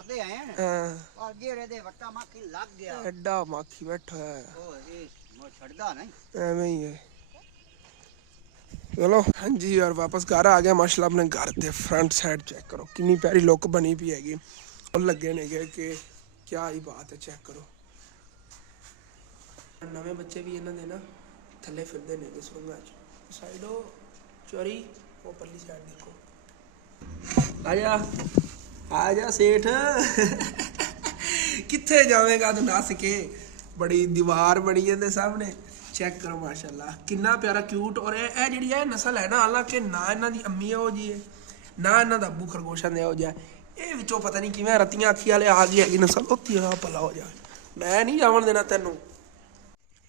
ਮਾਰਦੇ ਆਏ ਹਨ ਪਰ ਜਿਹੜੇ ਦੇ ਵੱਟਾ ਮਾਖੀ ਲੱਗ ਗਿਆ ਐਡਾ ਮਾਖੀ ਬੈਠਾ ਹੈ ਉਹ ਇਹ ਛੱਡਦਾ ਨਹੀਂ ਐਵੇਂ ਹੀ ਹੈ। चलो हाँ जी यार वापस घर आ गया माशाल्लाह। अपने घर के फ्रंट साइड चेक करो कितनी प्यारी लुक बनी पी हैगी और लगे ने कि क्या ही बात है। चेक करो नवे बच्चे भी इन्होंने ना थले फिरते ने सुरंगा साइडो चोरी वो परली साइड देखो आजा सेठ किथे जावेगा तू नस के बड़ी दीवार बनी है सामने। चेक करो माशाल्लाह कितना प्यारा क्यूट और ये जी नस्ल है ना हालांकि ना इन्हों की अम्मी हो जी है ना इन्हों का अबू खरगोशा ने हो जाए ये विचों पता नहीं किवें रत्तियां अखी वाले आ गई है नस्ल उत्ती भला हो जाए मैं नहीं जावन देना तेनों।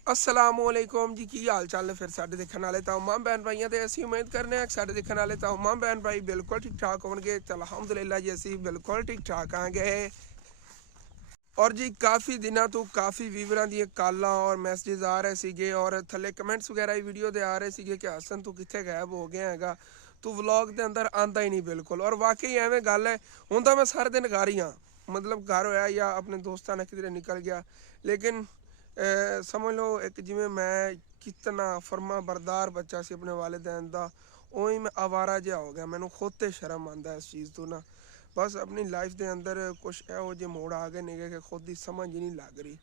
अस्सलामुअलैकुम जी की हाल चाल है फिर साडे देखने वाले तमाम भैन भाइयों ते असीं उम्मीद करने साडे देखने वाले तमाम भैन भाई बिल्कुल ठीक ठाक होणगे। चल अलहमदुलिल्लाह जी असीं बिल्कुल ठीक ठाक आंगे और जी काफ़ी दिनों तो काफ़ी व्यूवरां दी कॉलां और मैसेजेस आ रहे सीगे और थले कमेंट्स वगैरह भी वीडियो दे आ रहे सीगे कि हसन तू कित्थे गायब हो गया हैगा तू व्लॉग के अंदर आंदा ही नहीं बिल्कुल। और वाकई एवें गल है हुण तां मैं सारे दिन घर ही हाँ मतलब घर होया या अपने दोस्तां नाल किधरे निकल गया लेकिन समझ लो एक जिवें मैं कितना फरमा बरदार बच्चा सी अपने वालिदैन दा उवें मैं आवारा जिहा हो गया। मैनूं खुद ते शर्म आंदा इस चीज़ तो ना बस अपनी लाइफ के अंदर कुछ इहो ਜਿਹੇ मोड़ आ गए ने कि खुद की समझ ही नहीं लग रही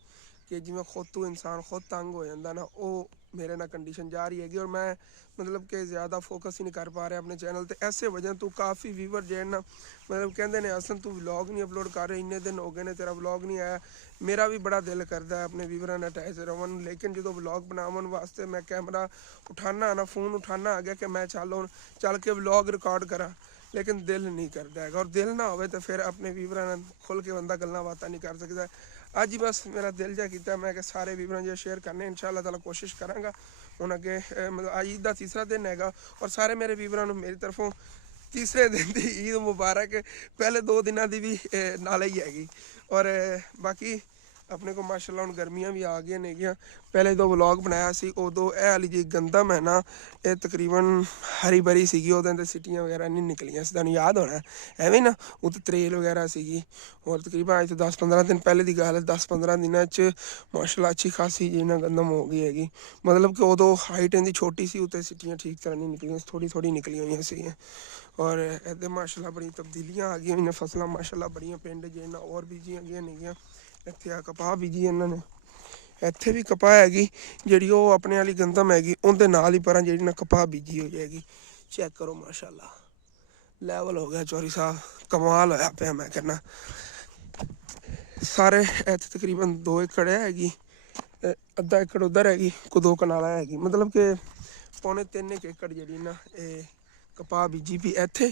कि जिवें खुद तो इंसान खुद तंग हो जाता ना वो मेरे ना कंडीशन जा रही हैगी और मैं मतलब कि ज़्यादा फोकस ही नहीं कर पा रहा अपने चैनल तो ऐसे वजह तो काफ़ी व्यूवर जो ना मतलब कहते हैं हसन तू व्लॉग नहीं अपलोड कर रहे इन्ने दिन हो गए ने तेरा व्लॉग नहीं आया। मेरा भी बड़ा दिल करता है अपने व्यूवरां नाल अटैच रहन लेकिन जो व्लॉग बनावन वास्ते मैं कैमरा उठाना ना फोन उठाना आ गया कि मैं चल के व्लॉग रिकॉर्ड करा लेकिन दिल नहीं करता है और दिल ना हो तो फिर अपने व्यूवरां नाल खुल के बंदा गल्लां बातां नहीं कर सकता। अज ही बस मेरा दिल जा किया मैं कि सारे व्यूवरां जो शेयर करने इंशाअल्लाह ताला कोशिश करांगा हुण अगे मतलब अज ईद का तीसरा दिन हैगा और सारे मेरे व्यूवरां नूं मेरी तरफों तीसरे दिन की ईद मुबारक। पहले 2 दिनों की भी नाल ही हैगी और बाकी अपने को माशाल्लाह हुण गर्मियां भी आ गई नेगियां। पहले जो व्लॉग बनाया सी उदों यह वाली जी गंदम है ना ये तकरीबन हरी भरी सीगी उहदे अंदर सिटियां वगैरह नहीं निकलियां सी तुहानूं याद होना एवें ना उत्ते त्रेल वगैरह सीगी और तकरीबन अज तो 10-15 दिन पहले की गल है 10-15 दिनों माशाल्लाह अच्छी खासी जी ना गंदम हो गई हैगी मतलब कि उदों हाइट इहदी छोटी सी उत्ते सिटियां ठीक तरह नहीं निकलियां थोड़ी थोड़ी निकली हुई सी और इहदे माशाल्लाह बड़ी तब्दीलियां आ गई हुई फसलां माशाल्लाह बड़ियां पिंड जे ना और बीजियां गईयां नेगियां। इत्थे आ कपाह बीजी इन्होंने इत्थे भी कपाह हैगी जिहड़ी वो अपने वाली गंदम हैगी उहदे नाल ही परां जिहड़ी ना कपाह बीजी हुई हैगी। चेक करो माशाल्लाह लैवल हो गया चौरी साहब कमाल होया पिया मैं कहना। सारे इत्थे तकरीबन 2 एकड़ हैगी अद्धा एकड़ उधर हैगी को 2 कनाला हैगी मतलब कि पौने 3 एकड़ जिहड़ी ना कपाह बीजी भी इत्थे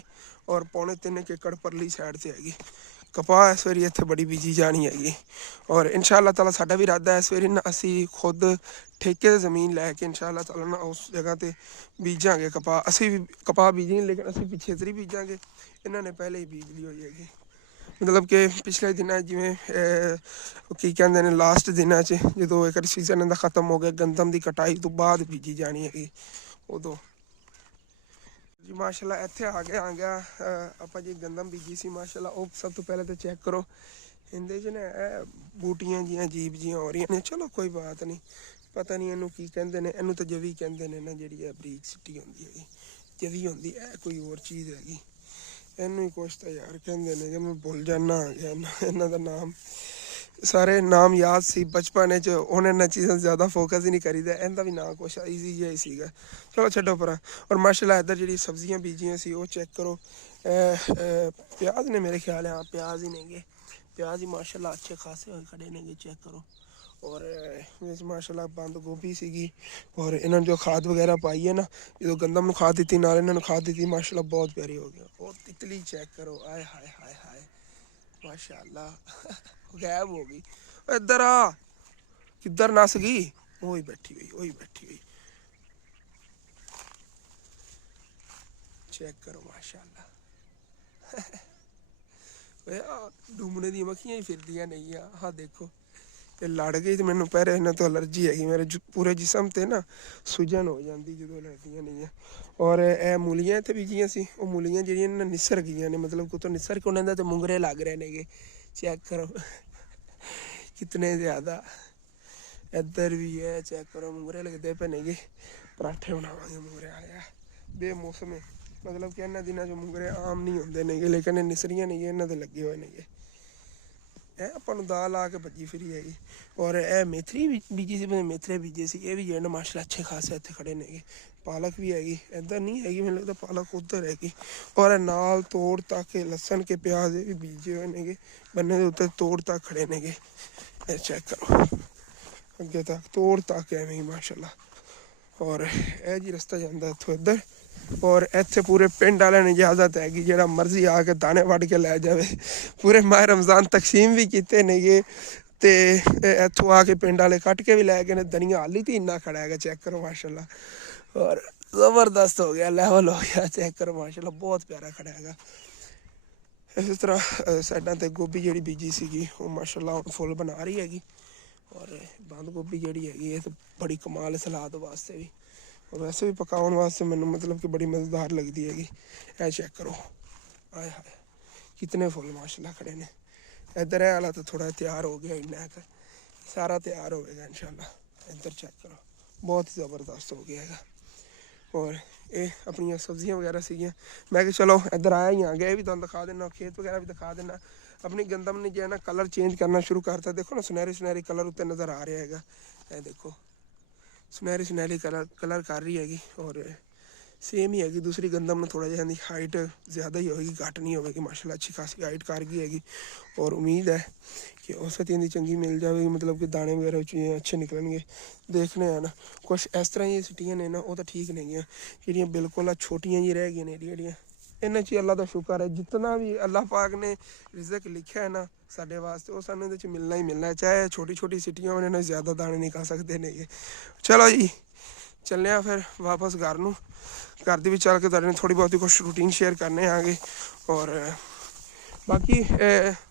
और पौने 3 एकड़ परली साइड से हैगी कपाह इस वारी इत्थे बड़ी बीजी जानी हैगी और इंशाअल्लाह ताला साडा भी इरादा है इस वारी ना असी खुद ठेके ते ज़मीन लैके इंशाअल्लाह ताला ना उस जगह ते बीजांगे कपाह असी भी कपाह बीजेंगे लेकिन असी पिछे इधर ही बीजांगे इन्होंने पहले ही बीज ली हुई हैगी मतलब कि पिछले दिनों जिवें की कहते हैं लास्ट दिनों जो एक सीजन इहदा खत्म हो गया गंदम की कटाई तो बाद बीजी जानी हैगी उदों जी माशाल्लाह इत्थे आ गया आपां जी गंदम बीजी सी माशाल्लाह वो सब तो पहले तो चेक करो इहदे च ना बूटियां जियां अजीब जियां हो रही ने चलो कोई बात नहीं पता नहीं इनू की कहंदे ने इनू तो जवी कहंदे ने ना जिहड़ी बरीक सिट्टी होंदी है जवी होंदी है कोई होर चीज़ हैगी इनू ही कुछ तो यार कहंदे ने कि मैं भुल जाना आ गया इन्हां दा नाम सारे नाम याद सी बचपन उन्हें इन्हां चीज़ां ज़्यादा फोकस ही नहीं करीदा इनका भी नाम कुछ ईजी जिहा ही सीगा चलो छड्डो परां। और माशाल्लाह इधर जी सब्जियां बीजियां सी वो चेक करो प्याज ने मेरे ख्याल हाँ प्याज ही नेगे प्याज ही माशाल्लाह अच्छे खासे होए खड़े नेगे चेक करो और माशाल्लाह बंद गोभी सीगी और इन्होंने जो खाद वगैरह पाई है ना जो गंदम नूं खाद दी नाल इन्होंने खाद दी माशाल्लाह बहुत प्यारी हो गया और तितली चेक करो आए हाय हाय हाय माशाल्लाह गायब हो गई इधर आ किधर नस गई वही बैठी हुई चेक करो माशाल्लाह डूमने दी मक्खियां ही फिरदियां नहीं हाँ देखो ये लड़ गई तो मैनू पैरे इन्हां तो एलर्जी हैगी मेरे पूरे जिसम ते ना सुजन हो जाती जो लड़दियां नहीं है। और यह मूलियां इत्थे बीजियां सी वो मूलियां जिहड़ियां निसर गईयां ने मतलब कुतों निसर के उन्हां दे ते मुंगरे लग रहे नेगे चेक करो कितने ज़्यादा। इधर भी है, चेक करो मूंगरे लगते पे नहीं गे। पराठे बनावांगे मूंगरे आया बेमौसम है, मतलब कि इन्होंने दिनों जो मूंगरे आम नहीं होंगे नहीं, लेकिन निसरियां नहीं इन्हों के लगे हुए नहीं है। अपन दाल आ के भजी फिरी हैगी। और यह मेथरी बीजी सी, मेथरे बीजे से, ये भी जो माशाल्लाह अच्छे खासे इतने खड़े ने। पालक भी हैगी, इधर नहीं हैगी, मैंने लगता पालक उधर हैगी। और नाल तोड़ तक लसन के प्याज भी बीजे हुए ने, बन्ने के उत्ते तोड़ तक खड़े ने। चेक करो अगे तक तोड़ तक एवं ही माशाल्लाह। और यह जी रस्ता जाता इतों इधर। और इतने पूरे पिंड वाले ने इजाजत हैगी जो मर्जी आके दाने वढ़ के लै जाए। पूरे माह रमज़ान तकसीम भी किए ने गे, तो इतों आके पिंड वाले कट के भी लै गए। धनिया हाली तो इन्ना खड़ा है, चेक करो माशाल्लाह। और ज़बरदस्त हो गया, लैवल हो गया, चेक करो माशाल्लाह, बहुत प्यारा खड़ा है। इस तरह साइडा ते गोभी जी बीजी सी वो माशाल्लाह हुण फुल बना रही हैगी। और बंद गोभी जी हैगी ये तो बड़ी कमाल है सलाद वास्ते भी, और वैसे भी पकाने वास्ते मैनू मतलब कि बड़ी मज़ेदार लगती हैगी। ऐ चेक करो, आए हाय कितने फुल माशाल्लाह खड़े ने। इधर है वाला तो थोड़ा तैयार हो गया, इन्ना सारा तैयार होगा इंशाल्लाह। इधर चेक करो, बहुत ही ज़बरदस्त हो गया है। और ये अपनी सब्जियां वगैरह सीगियां, मैं कि चलो इधर आया ही आ गया, भी तुम दिखा देना, खेत वगैरह भी दिखा देना। अपनी गंदम ने जो है ना कलर चेंज करना शुरू करता, देखो ना सुनहरी सुनहरी कलर उत्ते नज़र आ रहा है। ये देखो सुनहरी सुनहरी कलर कर रही हैगी। और सेम ही हैगी दूसरी गंदम में, थोड़ा जहाँ हाइट ज़्यादा ही होगी, घट नहीं होगी माशाल्लाह, अच्छी खासी हाइट कर गई हैगी। और उम्मीद है कि औसत इनकी चंगी मिल जाएगी, मतलब कि दाने वगैरह अच्छे निकलेंगे। देखने हैं ना कुछ इस तरह ही सिटियां ने ना, वो तो ठीक नहीं है, ਜਿਹੜੀਆਂ बिल्कुल छोटियां जी रह गई ने ਜਿਹੜੀਆਂ इन्हें च अल्लाह का शुक्र है। जितना भी अल्लाह पाक ने रिज़्क लिखा है ना साढ़े वास्ते, वो सानू इहदे च मिलना ही मिलना है, चाहे छोटी छोटी सिटियां होने ना, ज़्यादा दाने निकल सकते नहीं है। चलो जी चलने फिर वापस घर नूं, घर दी भी चल के तुहाडे नाल थोड़ी बहुत कुछ रूटीन शेयर करने आगे। और बाकी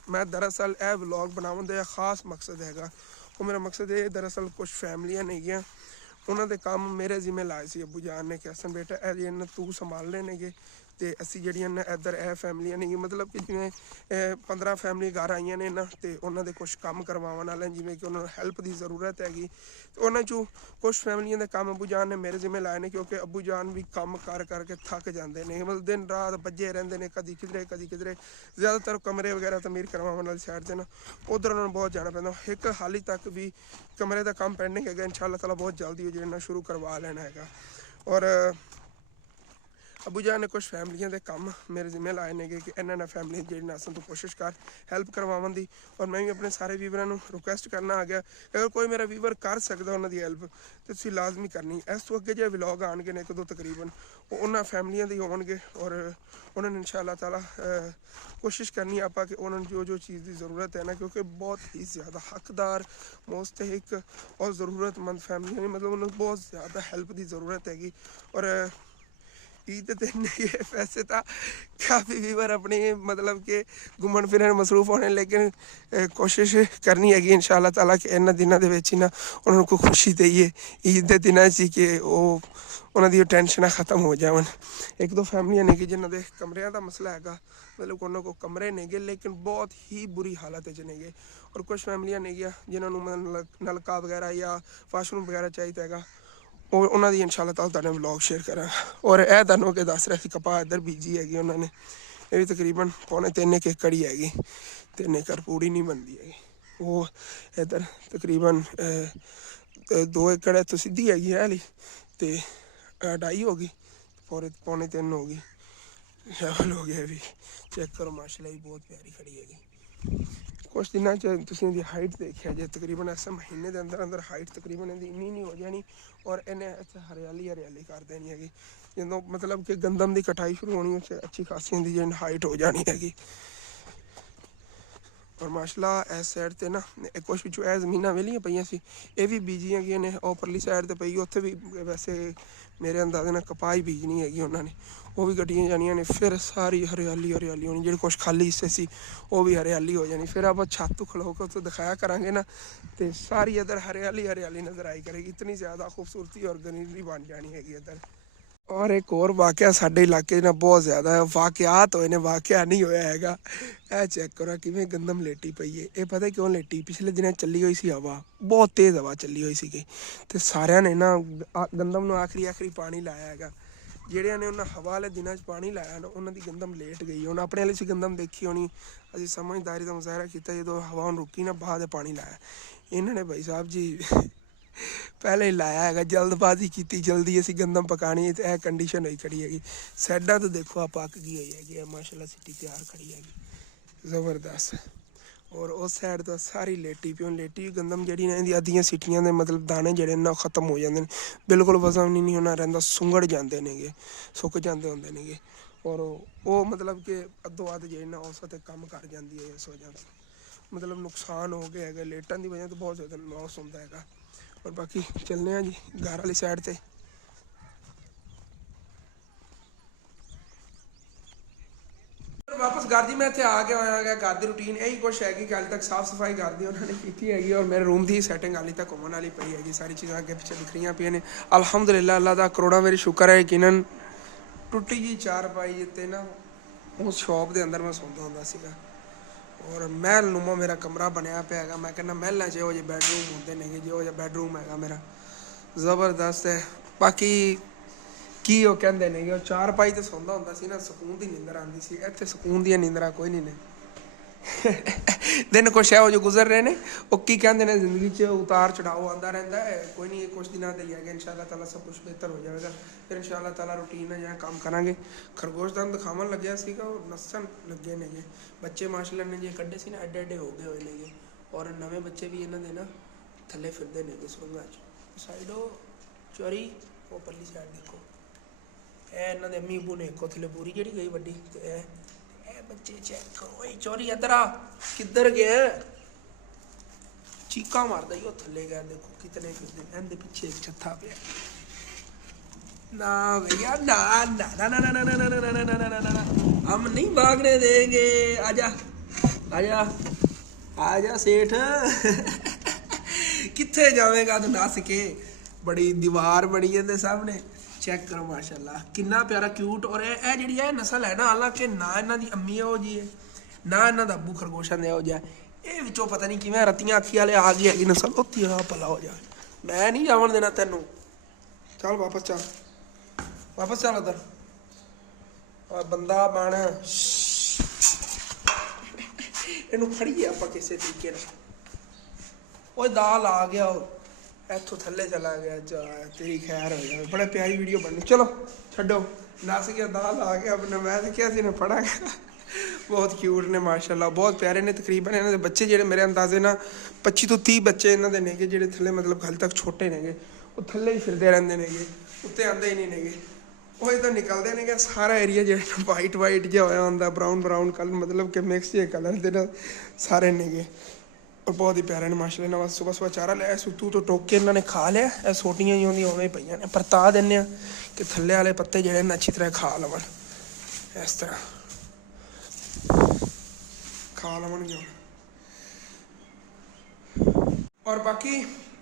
मैं दरअसल यह व्लॉग बनाने का खास मकसद हैगा, वो मेरा मकसद ये दरअसल कुछ फैमिलियां नहीं गया, उन्होंने काम मेरे जिम्मे लाए सी। अबू जान ने कि हसन बेटा ए तू संभालने ने गे, तो असी जड़ियाँ ने इधर ए फैमिलियां नहीं, मतलब कि जिमें 15 फैमिली घर आईयां ने ना, तो उन्होंने कुछ काम करवाने वाले जिमें कि उन्होंने हैल्प की ज़रूरत हैगी। तो उन्होंने चों कुछ फैमिलियां के काम अबू जान ने मेरे जिम्मे लाए ने, क्योंकि अबू जान भी काम कर करके थक जाते हैं, मतलब दिन रात बजे रहते हैं, कभी किधरे ज़्यादातर कमरे वगैरह तमीर करवाने वाली साइड से ना, उधर उन्होंने बहुत जाना पैंदा। एक हाली तक भी कमरे का काम पेंडिंग है, इंशाअल्लाह ताला बहुत जल्दी हो जाना शुरू करवा लेना है। और अबू जान ने कुछ फैमिलियां के काम मेरे जिम्मे लाए ने कि इन्होंने फैमिली जी असन तो कोशिश कर हैल्प करवावन दी। और मैं भी अपने सारे वीवरां नूं रिक्वेस्ट करना आ गया, अगर कोई मेरा वीवर कर सकता उन्होंने हेल्प तो तुसीं लाजमी करनी। इस तो अगे जो व्लॉग आएंगे ने 1-2 तकरीबन वो उन्होंने फैमिलियां दे होणगे, और उन्होंने इंशाअल्लाह ताला कोशिश करनी आपां कि उन्होंने जो चीज़ की ज़रूरत है ना, क्योंकि बहुत ही ज़्यादा हकदार मुस्तहिक और ज़रूरतमंद फैमिली ने, मतलब उन्हें बहुत ज़्यादा हैल्प की ज़रूरत हैगी। और ईद दिन वैसे तो काफ़ी व्यूवर अपनी मतलब कि घूमन फिरन मसरूफ होने, लेकिन कोशिश करनी हैगी इंशाअल्लाह ताला कि इन्हां दिनों दे विच ना उन्होंने को खुशी देइए ईद के दिनों च कि वो उन्होंने टेंशन ख़त्म हो जावन। 1-2 फैमिलियां ने कि जिन्हों के कमरिया का मसला है, मतलब उन्होंने को कमरे नहीं गए, लेकिन बहुत ही बुरी हालत च नहीं गए। और कुछ फैमिलियां ने गया जिन्होंने मतलब नलका वगैरह या वाशरूम वगैरह चाहिए हैगा, और उन्होंने इंशाअल्लाह ताला तुहाडे नाल व्लॉग शेयर करा। और यह तुहानूं के दस रहा सी कपाह इधर बीजी हैगी उन्होंने, ये भी तकरीबन 3.25 एकड़ ही हैगी, 3 एकड़ पूरी नहीं बनती हैगी। वो इधर तकरीबन 2 एकड़ है तो सीधी हैगी है हाली, तो 2.5 होगी, 3.25 होगी, लेवल हो गया भी। चेक करो माशाल्लाह भी बहुत प्यारी खड़ी हैगी। कुछ दिन तुसीं दी हाइट देखिया जे तकरीबन इस महीने के अंदर अंदर हाइट तकरीबन इन्नी नहीं हो जानी, और इन्हें इत्थे हरियाली कर देनी हैगी। जो मतलब कि गंदम की कटाई शुरू होनी उस अच्छी खासी इहदी जो हाइट हो जानी हैगी। और माशाल्लाह इस साइड ते ना कुछ पिछू ए जमीन वेलियां पईयां सी, ये भी बीजियां गई ने, और परली साइड ते पई उत्थे भी वैसे मेरे अंदाजे नाल कपाह ही बीजनी हैगी उन्होंने, वो भी कट्टियां जानियां ने। फिर सारी हरियाली होनी, जो कुछ खाली हिस्से सी वो भी हरियाली हो जानी। फिर आप छत खलो के उत्थे दिखाया करांगे ना, तो सारी इधर हरियाली नज़र आई करेगी, इतनी ज़्यादा खूबसूरती और ग्रीनरी बन जानी हैगी इधर। ਔਰ ਇੱਕ ਹੋਰ ਵਾਕਿਆ ਸਾਡੇ ਇਲਾਕੇ 'ਚ ਨਾ ਬਹੁਤ ਜ਼ਿਆਦਾ ਵਾਕਿਆਤ ਹੋਏ ਨੇ, ਵਾਕਿਆ ਨਹੀਂ ਹੋਇਆ ਹੈਗਾ। ਇਹ ਚੈੱਕ ਕਰੋ ਕਿਵੇਂ ਗੰਦਮ ਲੇਟੀ ਪਈ ਹੈ। ਇਹ ਪਤਾ ਕਿਉਂ ਲੇਟੀ? ਪਿਛਲੇ ਦਿਨਾਂ ਚੱਲੀ ਹੋਈ ਸੀ ਹਵਾ, ਬਹੁਤ ਤੇਜ਼ ਹਵਾ ਚੱਲੀ ਹੋਈ ਸੀਗੀ, ਅਤੇ ਸਾਰਿਆਂ ਨੇ ਨਾ ਗੰਦਮ ਨੂੰ ਆਖਰੀ ਪਾਣੀ ਲਾਇਆ ਹੈਗਾ। ਜਿਹੜਿਆਂ ਨੇ ਉਹਨਾਂ ਹਵਾ ਵਾਲੇ ਦਿਨਾਂ 'ਚ ਪਾਣੀ ਲਾਇਆ ਨਾ, ਉਹਨਾਂ ਦੀ ਗੰਦਮ ਲੇਟ ਗਈ। ਹੁਣ ਆਪਣੇ ਵਾਲੀ ਸੀ ਗੰਦਮ ਦੇਖੀ ਹੋਣੀ, ਅਸੀਂ ਸਮਝਦਾਰੀ ਦਾ ਮੁਜ਼ਾਹਰਾ ਕੀਤਾ। ਜਦੋਂ ਹਵਾ ਹੁਣ ਰੁਕੀ ਨਾ, ਬਾਅਦ ਪਾਣੀ ਲਾਇਆ। ਇਹਨਾਂ ਨੇ ਭਾਈ ਸਾਹਿਬ ਜੀ ਪਹਿਲੇ ਹੀ ਲਾਇਆ ਹੈਗਾ, ਜਲਦਬਾਜ਼ੀ ਕੀਤੀ, ਜਲਦੀ ਅਸੀਂ ਗੰਦਮ ਪਕਾਣੀ, ਤੇ ਇਹ ਕੰਡੀਸ਼ਨ ਹੋਈ ਖੜੀ ਹੈਗੀ। ਸਾਈਡਾਂ ਤੋਂ ਦੇਖੋ ਆ ਪੱਕ ਗਈ ਹੋਈ ਹੈਗੀ, ਮਾਸ਼ਾਅੱਲਾ ਸਿੱਟੀ ਤਿਆਰ ਖੜੀ ਹੈਗੀ, ਜ਼ਬਰਦਸਤ। ਔਰ ਉਸ ਸਾਈਡ ਤੋਂ ਸਾਰੀ ਲੇਟੀ ਪਿਓ, ਲੇਟੀ ਗੰਦਮ ਜਿਹੜੀ ਨੇ ਇਹਦੀ ਅੱਧੀਆਂ ਸਿੱਟੀਆਂ ਦੇ ਮਤਲਬ ਦਾਣੇ ਜਿਹੜੇ ਨਾ ਖਤਮ ਹੋ ਜਾਂਦੇ ਨੇ, ਬਿਲਕੁਲ ਵਜ਼ਨ ਨਹੀਂ ਹੋਣਾ ਰਹਿੰਦਾ, ਸੁੰਗੜ ਜਾਂਦੇ ਨੇਗੇ, ਸੁੱਕ ਜਾਂਦੇ ਹੁੰਦੇ ਨੇਗੇ। ਔਰ ਉਹ ਮਤਲਬ ਕਿ ਅੱਧੋ ਅੱਧ ਜਿਹੜੇ ਨਾ ਉਸ 'ਤੇ ਕੰਮ ਕਰ ਜਾਂਦੀ ਹੈ ਇਸ ਵਜ੍ਹਾ ਤੋਂ, ਮਤਲਬ ਨੁਕਸਾਨ ਹੋ ਗਿਆ ਹੈਗਾ। ਲੇਟਣ ਦੀ ਵਜ੍ਹਾ ਤੋਂ ਬਹੁਤ ਜ਼ਿਆਦਾ ਲੋਸ ਹੁੰਦਾ ਹੈਗਾ। ਔਰ ਬਾਕੀ ਚੱਲਦੇ ਹਾਂ ਜੀ ਘਰ ਵਾਲੀ ਸਾਈਡ 'ਤੇ। ਵਾਪਸ ਘਰ ਦੀ ਮੈਂ ਇੱਥੇ ਆ ਕੇ ਹੋਇਆ ਹੈਗਾ। ਘਰ ਦੀ ਰੂਟੀਨ ਇਹੀ ਕੁਛ ਹੈਗੀ ਕਿ ਹਾਲੇ ਤੱਕ ਸਾਫ਼ ਸਫਾਈ ਘਰ ਦੀ ਉਹਨਾਂ ਨੇ ਕੀਤੀ ਹੈਗੀ, ਔਰ ਮੇਰੇ ਰੂਮ ਦੀ ਸੈਟਿੰਗ ਹਾਲੇ ਤੱਕ ਹੋਣ ਵਾਲੀ ਪਈ ਹੈਗੀ। ਸਾਰੀ ਚੀਜ਼ਾਂ ਅੱਗੇ ਪਿੱਛੇ ਦਿਖ ਰਹੀਆਂ ਪਈਆਂ ਨੇ, ਅਲਹਮਦੁਲਿਲਾ। ਅੱਲਾ ਦਾ ਕਰੋੜਾਂ ਵਾਰੀ ਸ਼ੁਕਰ ਹੈ। ਯਕੀਨਨ ਟੁੱਟੀ ਜੀ ਚਾਰਪਾਈ ਜਿੱਤੇ ਨਾ ਉਸ ਸ਼ੌਪ ਦੇ ਅੰਦਰ ਮੈਂ ਸੌਂਦਾ ਹੁੰਦਾ ਸੀਗਾ, ਔਰ ਮਹਿਲ ਨੂਮਾ ਮੇਰਾ ਕਮਰਾ ਬਣਿਆ ਪਿਆ ਹੈਗਾ। ਮੈਂ ਕਹਿੰਦਾ ਮਹਿਲਾਂ 'ਚ ਇਹੋ ਜਿਹੇ ਬੈਡਰੂਮ ਹੁੰਦੇ ਨੇਗੇ, ਜਿਹੋ ਜਿਹਾ ਬੈਡਰੂਮ ਹੈਗਾ ਮੇਰਾ, ਜ਼ਬਰਦਸਤ ਹੈ। ਬਾਕੀ ਕੀ ਉਹ ਕਹਿੰਦੇ ਨੇ, ਉਹ ਚਾਰਪਾਈ 'ਤੇ ਸੌਂਦਾ ਹੁੰਦਾ ਸੀ ਨਾ, ਸਕੂਨ ਦੀ ਨੀਂਦਰ ਆਉਂਦੀ ਸੀ। ਇੱਥੇ ਸਕੂਨ ਦੀਆਂ ਨੀਂਦਰਾਂ ਕੋਈ ਨਹੀਂ ਨੇ। ਦਿਨ ਕੁਛ ਇਹੋ ਜਿਹੇ ਗੁਜ਼ਰ ਰਹੇ ਨੇ, ਉਹ ਕੀ ਕਹਿੰਦੇ ਨੇ, ਜ਼ਿੰਦਗੀ 'ਚ ਉਤਾਰ ਚੜਾਓ ਆਉਂਦਾ ਰਹਿੰਦਾ ਹੈ। ਕੋਈ ਨਹੀਂ, ਕੁਛ ਦਿਨਾਂ ਦਾ ਹੀ ਹੈਗਾ, ਇਨਸ਼ਾ ਅੱਲਾਹ ਤਾਲਾ ਸਭ ਕੁਛ ਬਿਹਤਰ ਹੋ ਜਾਵੇਗਾ। ਫਿਰ ਇਨਸ਼ਾ ਅੱਲਾਹ ਤਾਲਾ ਰੂਟੀਨ ਨਾਲ ਜਿਹੜਾ ਕੰਮ ਕਰਾਂਗੇ। ਖਰਗੋਸ਼ ਦਾ ਦਿਖਾਉਣ ਲੱਗਿਆ ਸੀਗਾ, ਉਹ ਨੱਸਣ ਲੱਗੇ ਨੇਗੇ ਬੱਚੇ, ਮਾਸ਼ਾਅੱਲਾ ਨੇ ਜੇ ਕੱਢੇ ਸੀ ਨਾ, ਐਡੇ ਐਡੇ ਹੋ ਗਏ ਹੋਏ ਨੇਗੇ। ਔਰ ਨਵੇਂ ਬੱਚੇ ਵੀ ਇਹਨਾਂ ਦੇ ਨਾ ਥੱਲੇ ਫਿਰਦੇ ਨੇਗੇ ਸੁਰੰਗਾਂ 'ਚ। ਸਾਈਡੋ ਚੋਰੀ ਉਹ ਪਰਲੀ ਸਾਈਡ ਦੇਖੋ, ਇਹ ਇਹਨਾਂ ਦੇ ਅੰਮੀ ਅਬੂ ਨੇ ਇੱਕ ਥੱਲੇ ਬੂਰੀ ਜਿਹੜੀ ਗਈ ਵੱਡੀ, ਤੇ ਇਹ ਬੱਚੇ ਚੈੱਕ ਕਰੋ। ਓਏ ਚੋਰੀ ਇੱਧਰ ਆ, ਕਿੱਧਰ ਗਿਆ? ਚੀਕਾਂ ਮਾਰਦਾ ਹੀ ਉਹ ਥੱਲੇ ਗਿਆ, ਦੇਖੋ ਕਿਤਨੇ ਫਿਰਦੇ। ਇਹਦੇ ਪਿੱਛੇ ਇੱਕ ਛੱਥਾ ਪਿਆ। ਨਾ भैया ना ना ना ना ना ना ना ना ना ना ना ना, हम नहीं भागने देंगे। आजा आजा आजा सेठ। कित्थे जावेगा तू नस के? बड़ी दीवार बनी है सामने। चेक करो माशाल्लाह कितना प्यारा क्यूट। और ये जी नस्ल है ना, हालांकि ना इन्हों की अम्मी हो जी है, ना इन्हों का अबू खरगोशा ने हो जाए, ये विचों पता नहीं किवें रत्तियां अखी वाले आ गई है नस्ल। उत्ती भला हो जाए, मैं नहीं जावन देना तेनों। चल वापस चल, वापस चल उधर, और बंदा बन। इनू फड़िए आप किसी तरीके वो दाल आ गया, इतों थले चला गया। जा तेरी खैर हो जाए, बड़ा प्यारी वीडियो बननी। चलो छो नस गया, दाल आ गया अपने। मैं देखिया सी फड़ा गया। बहुत क्यूट ने माशाल्लाह, बहुत प्यारे ने। तकरीबन इन्होंने बच्चे जेडे मेरे अंदाजे ना 25 ਤੋਂ 30 बच्चे इन्होंने नेगे जेडे थले मतलब हल तक छोटे नेगे, वो थले ही फिरते रहते नेगे, उत्ते आते ही नहीं नेगे। वो इधर निकलते ने सारा एरिया जो वाइट वाइट जो होया होंदा, ब्राउन ब्राउन कलर, मतलब कि मिक्स जे कलर दे ना सारे नेगे। और बहुत ही प्यारे ने माशाल्लाह। इन्होंने सुबह सुबह चारा लिया, सुतू तो टोक के इन्होंने खा लिया। ये सोटियां ही होंदियां उवें पईयां ने, परता दिंदे आ कि थल्ले वाले पत्ते जेडे ना अच्छी तरह खा लवन, इस तरह खा लवणगे। और बाकी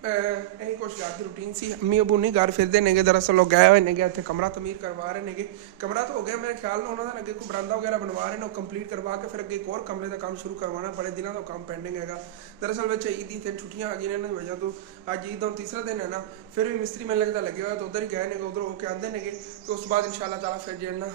यही कुछ घर की रूटीन सी। अम्मी अबू नहीं घर फिरते नेगे, दरअसल वो गए हुए नेगे इतने कमरा तमीर करवा रहे नेगे। कमरा तो हो गया मेरे ख्याल में, उन्होंने अगे कोई बरांदा वगैरह बनवा रहे हैं, कंप्लीट करवा के फिर अगे एक और कमरे का काम शुरू करवाना। बड़े दिनों का काम पेंडिंग है। दरअसल बच्चे ईद ही थे, छुट्टियां आ गई ने इन्होंने वजह तो अज ईद तीसरा दिन है ना, फिर भी मिस्त्री मैंने लगता लगे हुआ, तो उधर ही गए नेगे, उधर होकर आते नेगे। तो उस बाद इंशाल्लाह ताला फिर जो ना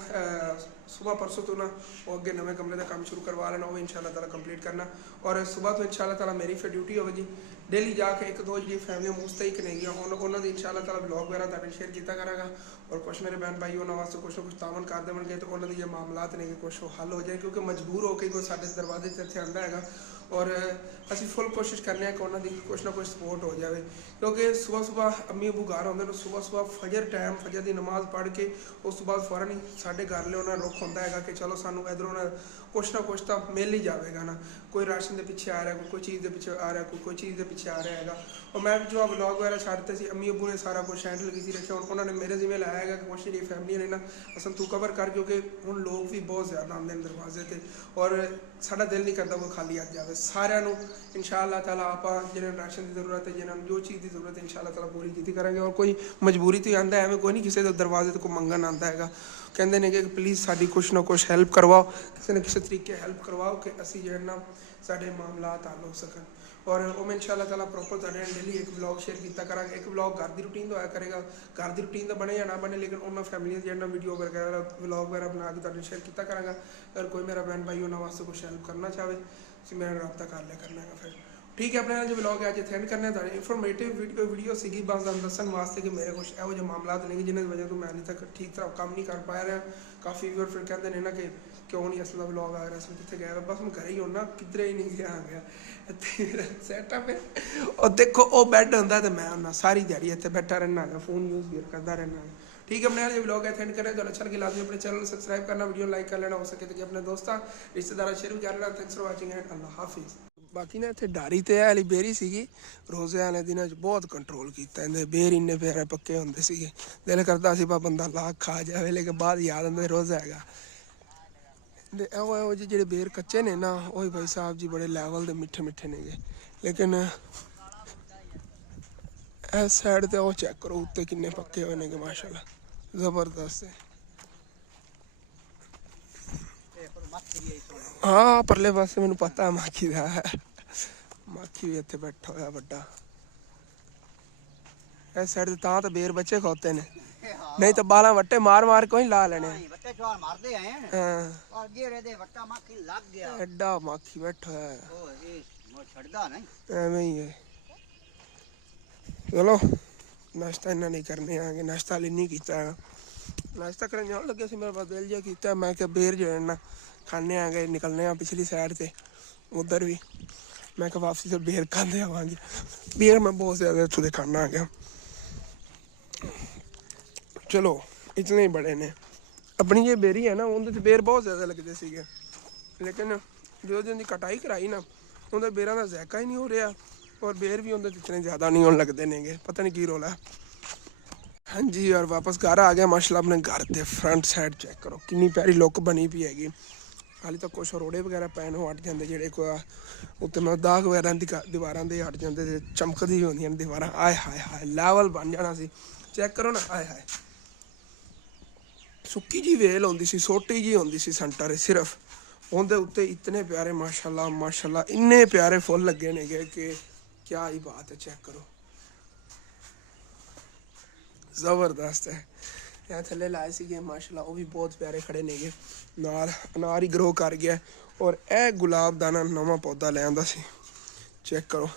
सुबह परसों तो ना वो अगे नवे कमरे का काम शुरू करवा लेना, वो इंशाल्लाह ताला कंप्लीट करना। और सुबह तो इंशाल्लाह ताला मेरी फिर ड्यूटी होगी डेली जाके एक दो जी फैमिली मुस्तैक नहीं गया उन्होंने इंशाल्लाह ताला ब्लॉग वगैरह तुहाडे शेयर किया करांगा। और कुछ मेरे बहन भाई उन्होंने वास्ते कुछ ना कुछ तावन कर देवणगे, तो उन्होंने ये मामलात ने कुछ हल हो जाए, क्योंकि मजबूर होकर कोई साडे दरवाजे से इत्थे आंदा हैगा। और असीं फुल कोशिश करने कि उन्होंने कुछ ना कुछ सपोर्ट हो जाए, क्योंकि सुबह सुबह अम्मी अबू घर आते हैं, सुबह सुबह फजर टाइम फजर की नमाज पढ़ के उस तो बाद फौरन ही साढ़े घर ले उन्होंने रुख होंदा है कि चलो सानू इधरों ਕੁਛ ਨਾ ਕੁਛ ਤਾਂ ਮਿਲ ਹੀ ਜਾਵੇਗਾ ਨਾ। ਕੋਈ ਰਾਸ਼ਨ ਦੇ ਪਿੱਛੇ ਆ ਰਿਹਾ, ਕੋਈ ਚੀਜ਼ ਦੇ ਪਿੱਛੇ ਆ ਰਿਹਾ, ਕੋਈ ਚੀਜ਼ ਦੇ ਪਿੱਛੇ ਆ ਰਿਹਾ ਹੈਗਾ। ਔਰ ਮੈਂ ਜੋ ਵਲੌਗ ਵਗੈਰਾ ਛੱਡਤੇ ਸੀ, ਅੰਮੀ ਅੱਬੂ ਨੇ ਸਾਰਾ ਕੁਛ ਹੈਂਡਲ ਕੀਤੀ ਰੱਖਿਆ। ਹੁਣ ਉਹਨਾਂ ਨੇ ਮੇਰੇ ਜਿਵੇਂ ਲਾਇਆ ਹੈਗਾ ਕਿ ਕੁਛ ਜਿਹੜੀ ਫੈਮਿਲੀ ਨੇ ਨਾ ਅਸਲ ਤੂੰ ਕਵਰ ਕਰ, ਕਿਉਂਕਿ ਹੁਣ ਲੋਕ ਵੀ ਬਹੁਤ ਜ਼ਿਆਦਾ ਆਉਂਦੇ ਨੇ ਦਰਵਾਜ਼ੇ ਤੇ, ਔਰ ਸਾਡਾ ਦਿਲ ਨਹੀਂ ਕਰਦਾ ਕੋਈ ਖਾਲੀ ਅੱਜ ਜਾਵੇ। ਸਾਰਿਆਂ ਨੂੰ ਇਨਸ਼ਾਅੱਲਾ ਤਾਲਾ ਆਪਾਂ ਜਿਹਨਾਂ ਨੂੰ ਰਾਸ਼ਨ ਦੀ ਜ਼ਰੂਰਤ ਹੈ, ਜਿਹਨਾਂ ਨੂੰ ਜੋ ਚੀਜ਼ ਦੀ ਜ਼ਰੂਰਤ ਹੈ, ਇਨਸ਼ਾਅੱਲਾ ਤਾਲਾ ਪੂਰੀ ਕੀਤੀ ਕਰਾਂਗੇ। ਔਰ ਕੋਈ ਮਜਬੂਰੀ ਤੇ ਆਉਂਦਾ, ਐਵੇਂ ਕੋਈ ਨਹੀਂ ਕਿਸੇ ਦੇ ਦਰਵਾਜ਼ੇ ਤੇ ਕੋਈ ਮੰਗਣ ਆਉਂਦਾ ਹੈਗਾ। ਕਹਿੰਦੇ ਨੇ ਕਿ ਪਲੀਜ਼ ਸਾਡੀ ਕੁਛ ਨਾ ਕੁਛ ਹੈਲਪ ਕਰਵਾਓ, ਕਿਸੇ ਨਾ ਕਿਸੇ ਤਰੀਕੇ ਹੈਲਪ ਕਰਵਾਓ ਕਿ ਅਸੀਂ ਜਿਹੜੇ ਨਾ ਸਾਡੇ ਮਾਮਲਾਤ ਹੱਲ ਹੋ ਸਕਣ। ਔਰ ਉਹ ਮੈਂ ਇਨਸ਼ਾਅੱਲਾ ਤਾਲਾ ਪ੍ਰੋਪਰ ਤੁਹਾਡੇ ਨਾਲ ਡੇਲੀ ਇੱਕ ਵਲੌਗ ਸ਼ੇਅਰ ਕੀਤਾ ਕਰਾਂਗੇ। ਇੱਕ ਵਲੌਗ ਘਰ ਦੀ ਰੂਟੀਨ ਦਾ ਹੋਇਆ ਕਰੇਗਾ, ਘਰ ਦੀ ਰੂਟੀਨ ਦਾ ਬਣੇ ਜਾਂ ਨਾ ਬਣੇ, ਲੇਕਿਨ ਉਹਨਾਂ ਫੈਮਲੀਆਂ ਜਿਹੜਾ ਵੀਡੀਓ ਵਗੈਰਾ ਵਲੌਗ ਵਗੈਰਾ ਬਣਾ ਕੇ ਤੁਹਾਡੇ ਸ਼ੇਅਰ ਕੀਤਾ ਕਰਾਂਗਾ। ਅਗਰ ਕੋਈ ਮੇਰਾ ਭੈਣ ਭਾਈ ਉਹਨਾਂ ਵਾਸਤੇ ਕੁਛ ਹੈਲਪ ਕਰਨਾ ਚਾਹਵੇ, ਤੁਸੀਂ ਮੇਰੇ ਨਾਲ ਰਾਬਤਾ ਕਰ ਲਿਆ ਕਰਨਾ ਹੈਗਾ। ਫਿਰ ਠੀਕ ਹੈ, ਆਪਣੇ ਨਾਲ ਜੋ ਵਲੌਗ ਹੈ ਅੱਜ ਇੱਥੇ ਐਂਡ ਕਰਨਾ ਹੈ। ਤੁਹਾਡੀ ਇਨਫੋਰਮੇਟਿਵ ਵੀਡੀਓ ਸੀਗੀ, ਬਸ ਤੁਹਾਨੂੰ ਦੱਸਣ ਵਾਸਤੇ ਕਿ ਮੇਰੇ ਕੁਛ ਇਹੋ ਜਿਹੇ ਮਾਮਲਾਤ ਨੇ ਜਿਨ੍ਹਾਂ ਦੀ ਵਜ੍ਹਾ ਤੋਂ ਮੈਂ ਹਾਲੇ ਤੱਕ ਠੀਕ ਤਰ੍ਹਾਂ ਕੰਮ ਨਹੀਂ ਕਰ ਪਾਇਆ ਰਿਹਾ। ਕਾਫੀ ਵੀਰ ਫਿਰ ਕਹਿੰਦੇ ਨੇ ਨਾ ਕਿ ਕਿਉਂ ਨਹੀਂ ਅਸਲ ਦਾ ਵਲੌਗ ਆ ਰਿਹਾ, ਅਸਲ ਕਿੱਥੇ ਗਿਆ। ਬਸ ਹੁਣ ਘਰੇ ਹੀ ਹੋਣਾ, ਕਿਧਰੇ ਹੀ ਨਹੀਂ ਗਿਆ ਗਿਆ। ਇੱਥੇ ਮੇਰਾ ਸੈਟਅਪ ਹੈ, ਉਹ ਦੇਖੋ ਉਹ ਬੈੱਡ ਹੁੰਦਾ ਤੇ ਮੈਂ ਹੁੰਦਾ ਸਾਰੀ ਦਿਹਾੜੀ ਇੱਥੇ ਬੈਠਾ ਰਹਿਣਾ ਹੈਗਾ, ਫੋਨ ਯੂਜ਼ ਕਰਦਾ ਰਹਿਣਾ। ठीक है, अपने जो व्लॉग है अटेंड करें तो अच्छा लगे लाजमी अपने चैनल सब्सक्राइब करना, वीडियो लाइक कर लेना, हो सके तो अपने दोस्तों रिश्तेदार शेयर भी कर लेना। थैंक्स फॉर वाचिंग एंड अल्लाह हाफिज़। बाकी ना इतने डारी तो है बेरी सी, रोज़े वाले दिन बहुत कंट्रोल किया। बेर इन्ने प्यारे पक्के होंगे सी, दिल करता सी बंदा ला खा जाए, लेकिन बाद याद आते रोज़ा है। ਇਹੋ ਜਿਹੇ ਜਿਹੜੇ ਬੇਰ ਕੱਚੇ ਨੇ ਨਾ, ਉਹ ਹੀ ਭਾਈ ਸਾਹਿਬ ਜੀ ਬੜੇ ਲੈਵਲ ਦੇ ਮਿੱਠੇ ਮਿੱਠੇ ਨੇਗੇ। ਲੇਕਿਨ ਇਸ ਸਾਈਡ ਤੇ ਉਹ ਚੈੱਕ ਕਰੋ ਉੱਤੇ ਕਿੰਨੇ ਪੱਕੇ ਹੋਏ ਨੇਗੇ, ਮਾਸ਼ਾਅੱਲਾ ਜ਼ਬਰਦਸਤ ਹੈ। ਹਾਂ ਪਰਲੇ ਪਾਸੇ ਮੈਨੂੰ ਪਤਾ ਮਾਖੀ ਦਾ ਹੈ, ਮਾਖੀ ਵੀ ਇੱਥੇ ਬੈਠਾ ਹੋਇਆ ਵੱਡਾ। ਇਸ ਸਾਈਡ ਤੇ ਤਾਂ ਬੇਰ ਬੱਚੇ ਖੋਤੇ ਨੇ, नहीं तो बाला वट्टे मार मार को ही ला लेने। वट्टे चोर मारते हैं हां, और गिरे दे वट्टा माखी लग गया, एडा माखी बैठा है। ओ ये वो छड़दा नहीं, एवें ही है। चलो नाश्ता इन्ना नहीं करने आगे, नाश्ता ले नहीं कीता। नाश्ता करने जान लगे सी, मेरे पास दिल जा कीता, मैं क्या बेर जो है ना खाने आ गए, निकलने आ पिछली साइड से उधर भी। मैं क्या वापसी से बेर खाते आवांगे, बेर मैं बहुत ज़्यादा इत्थों दे खाना आ गया। चलो इतने ही बड़े ने। अपनी जो बेरी है ना उनके बेर बहुत ज़्यादा लगते थे, लेकिन जो दिन की कटाई कराई ना उनके बेरों का जायका ही नहीं हो रहा, और बेर भी उनके इतने ज़्यादा नहीं होने लगते नेगे, पता नहीं की रोला। हाँ जी, और वापस घर आ गया माशाल्लाह। अपने घर के फ्रंट साइड चेक करो कितनी प्यारी लुक बनी पी हैगी। हाली तक कुछ रोड़े वगैरह पैन हट जाते, जोड़े कोई उत्ते मतलब दाग वगैरह दीवारों के हट जाते, चमकदी होंदियां दीवार। आए हाय हाय लैवल बन जाना सी, चेक करो ना। आए हाय सुक्की जी वेल होंदी सी, सोटी जी होंदी सी सेंटर सिर्फ, उनके उत्ते इतने प्यारे माशाल्लाह माशाल्लाह इन्ने प्यारे फुल लगे ने कि क्या ही बात है। चेक करो ज़बरदस्त है। यहाँ थले लाए थे माशाल्लाह, वो भी बहुत प्यारे खड़े नेगे, नाल अनार ही ग्रो कर गया। और यह गुलाब दा ना नवा पौधा ले आंदा सी, चेक करो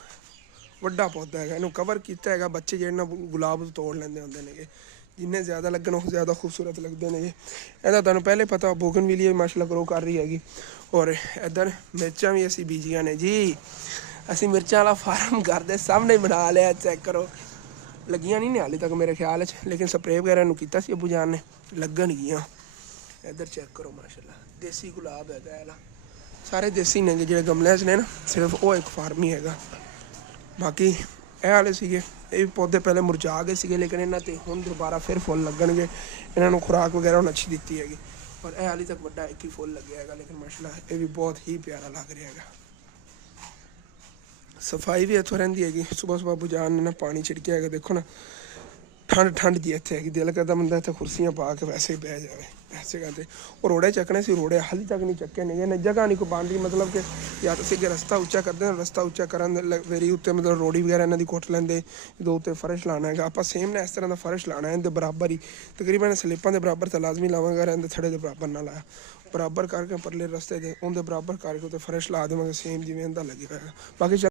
वड्डा पौधा है, इन्हू कवर किया है। बच्चे जो ना गुलाब तोड़ लेंदे होंदे नेगे, जिन्ने ज़्यादा लगन उस ज़्यादा खूबसूरत लगते हैं। यदा तुहानू पहले पता बोगनविलिया भी माशाल्लाह ग्रो कर रही हैगी। और इधर मिर्चां भी असी बीजियां ने जी, असी मिर्चां वाला फार्म घर दे सामने बना लिया। चेक करो लगियां नहीं ने हाले तक मेरे ख्याल च, लेकिन स्प्रे वगैरह नू कीता सी अबू जान ने, लगन गियां। इधर चेक करो माशाल्लाह देसी गुलाब है, सारे देसी ने जो गमले च ने ना, सिर्फ वो एक फार्म ही है। बाकी ਇਹ ਵਾਲੇ ਸੀਗੇ, ਇਹ ਪੌਦੇ ਪਹਿਲੇ ਮੁਰਝਾ ਗਏ ਸੀਗੇ, ਲੇਕਿਨ ਇਹਨਾਂ ਤੇ ਹੁਣ ਦੁਬਾਰਾ ਫਿਰ ਫੁੱਲ ਲੱਗਣਗੇ। ਇਹਨਾਂ ਨੂੰ ਖੁਰਾਕ ਵਗੈਰਾ ਹੁਣ ਅੱਛੀ ਦਿੱਤੀ ਹੈਗੀ। ਔਰ ਇਹ ਹਾਲੇ ਤੱਕ ਵੱਡਾ ਇੱਕ ਹੀ ਫੁੱਲ ਲੱਗਿਆ ਹੈਗਾ, ਲੇਕਿਨ ਮਾਸ਼ਾਅੱਲਾ ਇਹ ਵੀ ਬਹੁਤ ਹੀ ਪਿਆਰਾ ਲੱਗ ਰਿਹਾ ਹੈਗਾ। ਸਫਾਈ ਵੀ ਇੱਥੋਂ ਰਹਿੰਦੀ ਹੈਗੀ। ਸਵੇਰ ਸਵੇਰ ਬੁਝਾਨ ਨੇ ਨਾ ਪਾਣੀ ਛਿੜਕਿਆ ਹੈਗਾ, ਦੇਖੋ ਨਾ ਠੰਡ ਠੰਡ ਜੀ ਇੱਥੇ ਹੈਗੀ। ਦਿਲ ਕਰਦਾ ਬੰਦਾ ਇੱਥੇ ਕੁਰਸੀਆਂ ਪਾ ਕੇ ਵੈਸੇ ਹੀ ਬਹਿ ਜਾਵੇ ऐसे करते। और रोड़े चकने से रोड़े हाली तक नहीं चक्के नहीं गए, जगह नहीं को बन रही, मतलब कि या तो अगर रस्ता उच्चा करते हैं, रस्ता उच्चा करन वेरी उत्ते मतलब रोड़ी वगैरह इन्हों की कुट लेंगे, जो उत्ते फर्श लाना है आप सेम ने इस तरह का फर्श लाना है, इनके बराबर ही तकरीबन स्लिपां के बराबर तो लाजमी लावांगा, इनके थड़े के बराबर ना लाया, बराबर करके परले रस्ते के उनके बराबर करके उत्ते फर्श ला देवांगे सेम जिवें इनका लगे हुआ है। बाकी